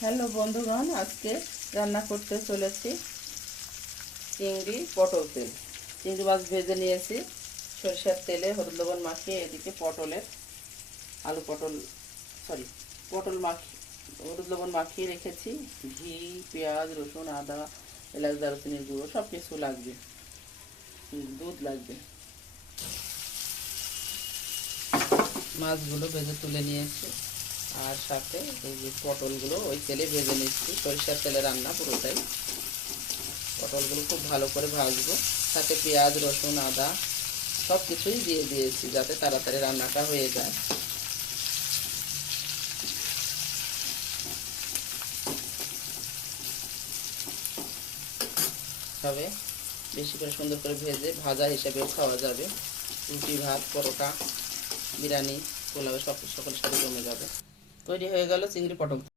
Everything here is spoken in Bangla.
হ্যালো বন্ধুগণ, আজকে রান্না করতে চলেছি চিংড়ি পটল তেল। চিংড়ি মাছ ভেজে নিয়েছি সরিষার তেলে, হলুদ লবণ মাখিয়ে। এদিকে আলু পটল সরি পটল হলুদ লবণ মাখিয়ে রেখেছি। ঘি, পেঁয়াজ, রসুন, আদা, এলাচ, দারুচিনির গুঁড়ো সব কিছু লাগবে। দুধ লাগবে। মাছগুলো ভেজে তুলে নিয়েছি, আর সাথে এই যে পটলগুলো ওই তেলে ভেজে নিচ্ছি। সরিষার তেলে রান্না পুরোটাই। পটলগুলো খুব ভালো করে ভাজবো। সাথে পেঁয়াজ, রসুন, আদা সব কিছুই দিয়ে দিয়েছি যাতে তাড়াতাড়ি রান্নাটা হয়ে যায়। তবে বেশি করে সুন্দর করে ভেজে ভাজা হিসেবেও খাওয়া যাবে। রুটি, ভাত, পরোটা, বিরিয়ানি, পোলাও সকলের সাথে জমে যাবে। তৈরি হয়ে গেল চিংড়ি পটল।